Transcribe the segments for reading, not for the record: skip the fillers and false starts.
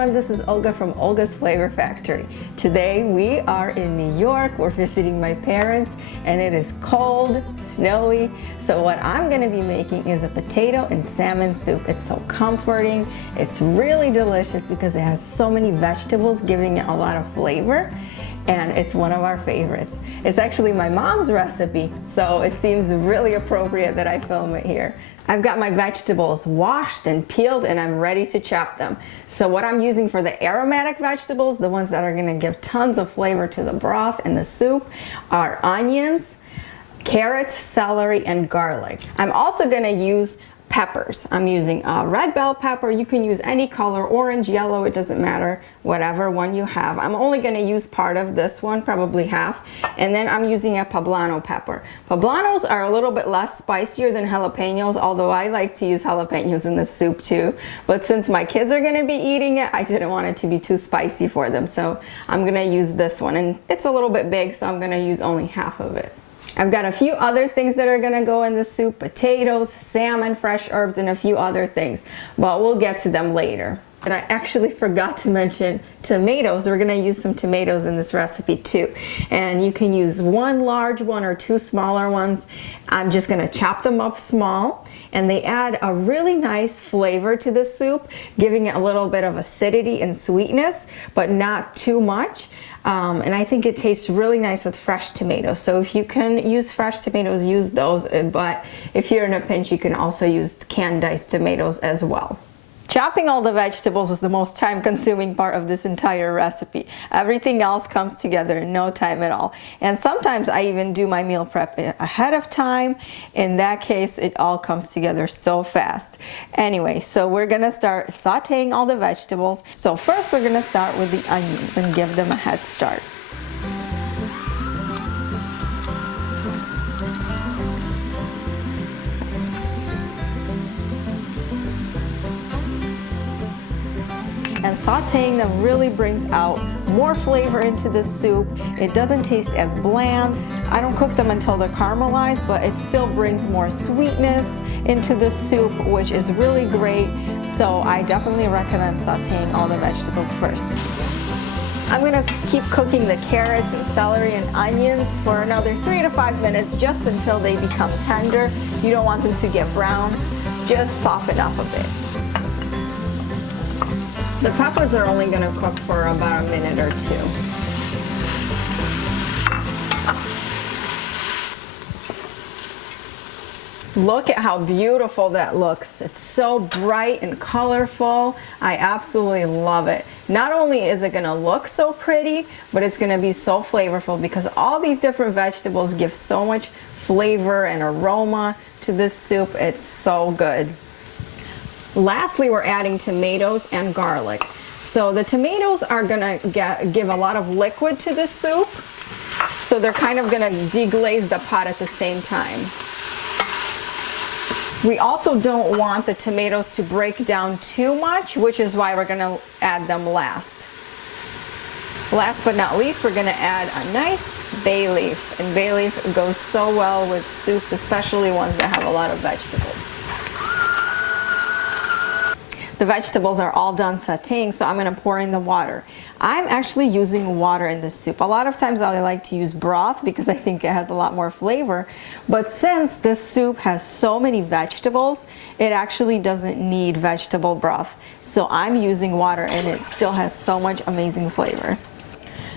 everyone, this is Olga from Olga's Flavor Factory. Today we are in New York. We're visiting my parents and it is cold, snowy. So what I'm going to be making is a potato and salmon soup. It's so comforting. It's really delicious because it has so many vegetables, giving it a lot of flavor. And it's one of our favorites. It's actually my mom's recipe, so it seems really appropriate that I film it here. I've got my vegetables washed and peeled and I'm ready to chop them. So what I'm using for the aromatic vegetables, the ones that are going to give tons of flavor to the broth and the soup, are onions, carrots, celery, and garlic. I'm also going to use peppers. I'm using a red bell pepper. You can use any color, orange, yellow, it doesn't matter, whatever one you have. I'm only going to use part of this one, probably half, and then I'm using a poblano pepper. Poblanos are a little bit less spicier than jalapenos, although I like to use jalapenos in the soup too, but since my kids are going to be eating it, I didn't want it to be too spicy for them, so I'm going to use this one, and it's a little bit big, so I'm going to use only half of it. I've got a few other things that are going to go in the soup: potatoes, salmon, fresh herbs, and a few other things, but we'll get to them later. And I actually forgot to mention tomatoes. We're going to use some tomatoes in this recipe too. And you can use one large one or two smaller ones. I'm just going to chop them up small, and they add a really nice flavor to the soup, giving it a little bit of acidity and sweetness, but not too much. And I think it tastes really nice with fresh tomatoes. So if you can use fresh tomatoes, use those. But if you're in a pinch, you can also use canned diced tomatoes as well. Chopping all the vegetables is the most time-consuming part of this entire recipe. Everything else comes together in no time at all. And sometimes I even do my meal prep ahead of time. In that case, it all comes together so fast. Anyway, so we're gonna start sauteing all the vegetables. So first we're gonna start with the onions and give them a head start. And sauteing them really brings out more flavor into the soup. It doesn't taste as bland. I don't cook them until they're caramelized, but it still brings more sweetness into the soup, which is really great. So I definitely recommend sauteing all the vegetables first. I'm gonna keep cooking the carrots and celery and onions for another 3 to 5 minutes, just until they become tender. You don't want them to get brown, just soften up a bit. The peppers are only going to cook for about a minute or two. Look at how beautiful that looks. It's so bright and colorful. I absolutely love it. Not only is it going to look so pretty, but it's going to be so flavorful because all these different vegetables give so much flavor and aroma to this soup. It's so good. Lastly, we're adding tomatoes and garlic. So the tomatoes are going to give a lot of liquid to the soup, so they're kind of going to deglaze the pot at the same time. We also don't want the tomatoes to break down too much, which is why we're going to add them last. Last but not least, we're going to add a nice bay leaf, and bay leaf goes so well with soups, especially ones that have a lot of vegetables. The vegetables are all done sauteing, so I'm going to pour in the water. I'm actually using water in this soup. A lot of times I like to use broth because I think it has a lot more flavor, but since this soup has so many vegetables, it actually doesn't need vegetable broth. So I'm using water and it still has so much amazing flavor.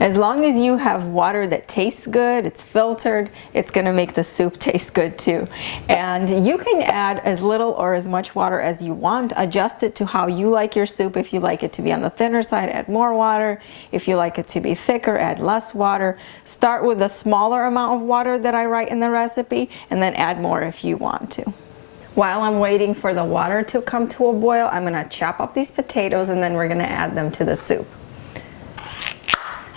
As long as you have water that tastes good, it's filtered, it's going to make the soup taste good too. And you can add as little or as much water as you want. Adjust it to how you like your soup. If you like it to be on the thinner side, add more water. If you like it to be thicker, add less water. Start with a smaller amount of water that I write in the recipe, and then add more if you want to. While I'm waiting for the water to come to a boil, I'm going to chop up these potatoes and then we're going to add them to the soup.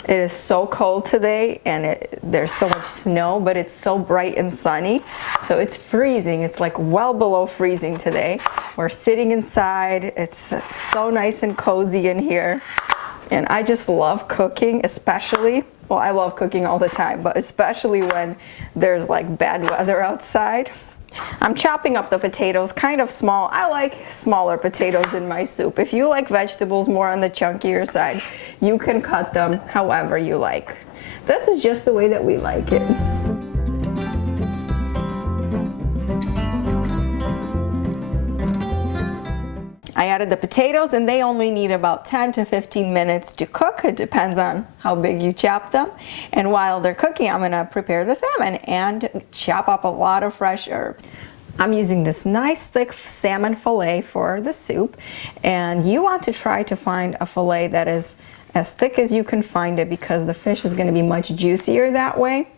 It is so cold today and there's so much snow, but it's so bright and sunny. So it's freezing. It's like well below freezing today. We're sitting inside. It's so nice and cozy in here. And I just love cooking, especially, well, I love cooking all the time, but especially when there's like bad weather outside. I'm chopping up the potatoes kind of small. I like smaller potatoes in my soup. If you like vegetables more on the chunkier side, you can cut them however you like. This is just the way that we like it. I added the potatoes and they only need about 10 to 15 minutes to cook. It depends on how big you chop them. And while they're cooking, I'm gonna prepare the salmon and chop up a lot of fresh herbs. I'm using this nice thick salmon fillet for the soup, and you want to try to find a fillet that is as thick as you can find it because the fish is gonna be much juicier that way.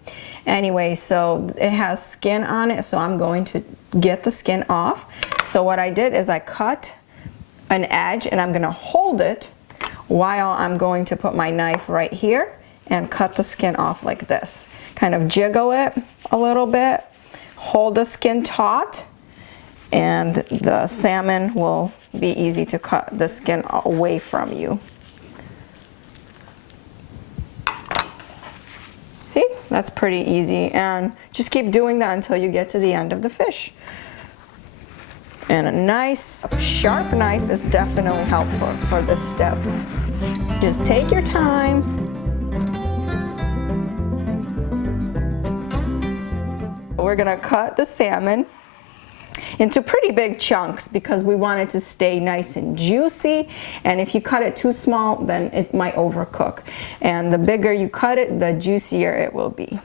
Anyway, so it has skin on it, so I'm going to get the skin off. So what I did is I cut an edge and I'm gonna hold it while I'm going to put my knife right here and cut the skin off like this. Kind of jiggle it a little bit, hold the skin taut, and the salmon will be easy to cut the skin away from you. See, that's pretty easy, and just keep doing that until you get to the end of the fish. And a nice sharp knife is definitely helpful for this step. Just take your time. We're gonna cut the salmon into pretty big chunks because we want it to stay nice and juicy. And if you cut it too small, then it might overcook. And the bigger you cut it, the juicier it will be.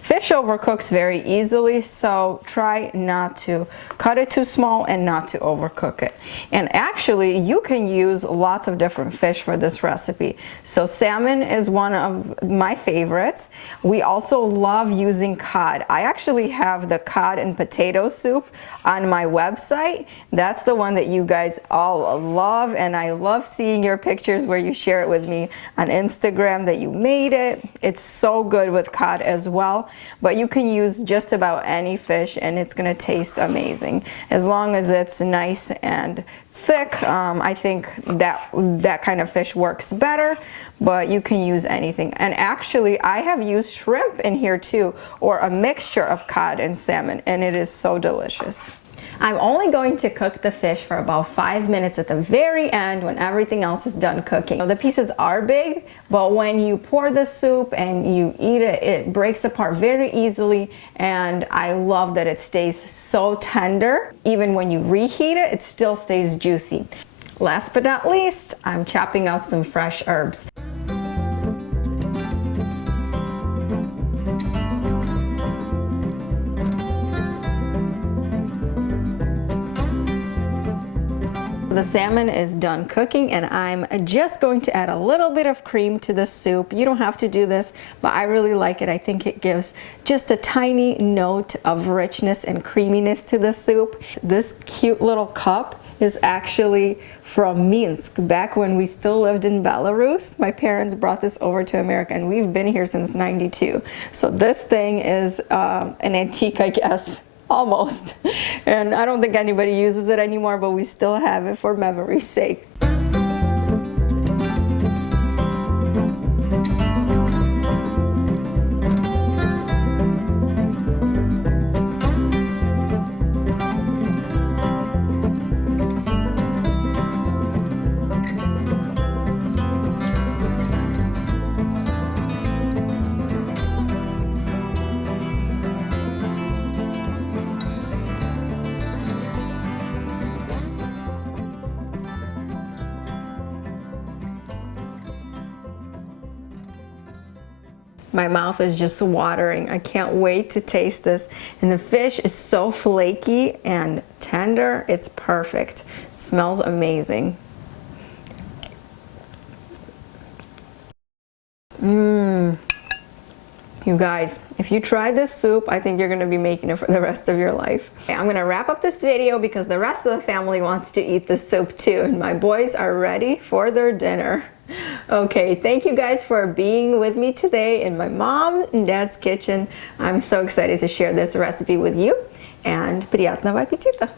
Fish overcooks very easily, so try not to cut it too small and not to overcook it. And actually, you can use lots of different fish for this recipe. So salmon is one of my favorites. We also love using cod. I actually have the cod and potato soup on my website. That's the one that you guys all love, and I love seeing your pictures where you share it with me on Instagram that you made it. It's so good with cod as well. But you can use just about any fish and it's gonna taste amazing. As long as it's nice and thick, I think that kind of fish works better, but you can use anything. And actually, I have used shrimp in here too, or a mixture of cod and salmon, and it is so delicious. I'm only going to cook the fish for about 5 minutes at the very end when everything else is done cooking. The pieces are big, but when you pour the soup and you eat it, it breaks apart very easily, and I love that it stays so tender. Even when you reheat it, it still stays juicy. Last but not least, I'm chopping up some fresh herbs. The salmon is done cooking and I'm just going to add a little bit of cream to the soup. You don't have to do this, but I really like it. I think it gives just a tiny note of richness and creaminess to the soup. This cute little cup is actually from Minsk. Back when we still lived in Belarus, my parents brought this over to America and we've been here since '92. So this thing is an antique, I guess. Almost. And I don't think anybody uses it anymore, but we still have it for memory's sake. My mouth is just watering. I can't wait to taste this. And the fish is so flaky and tender. It's perfect. It smells amazing. You guys, if you try this soup, I think you're gonna be making it for the rest of your life. Okay, I'm gonna wrap up this video because the rest of the family wants to eat this soup too, and my boys are ready for their dinner. Okay, thank you guys for being with me today in my mom and dad's kitchen. I'm so excited to share this recipe with you, and приятного аппетита!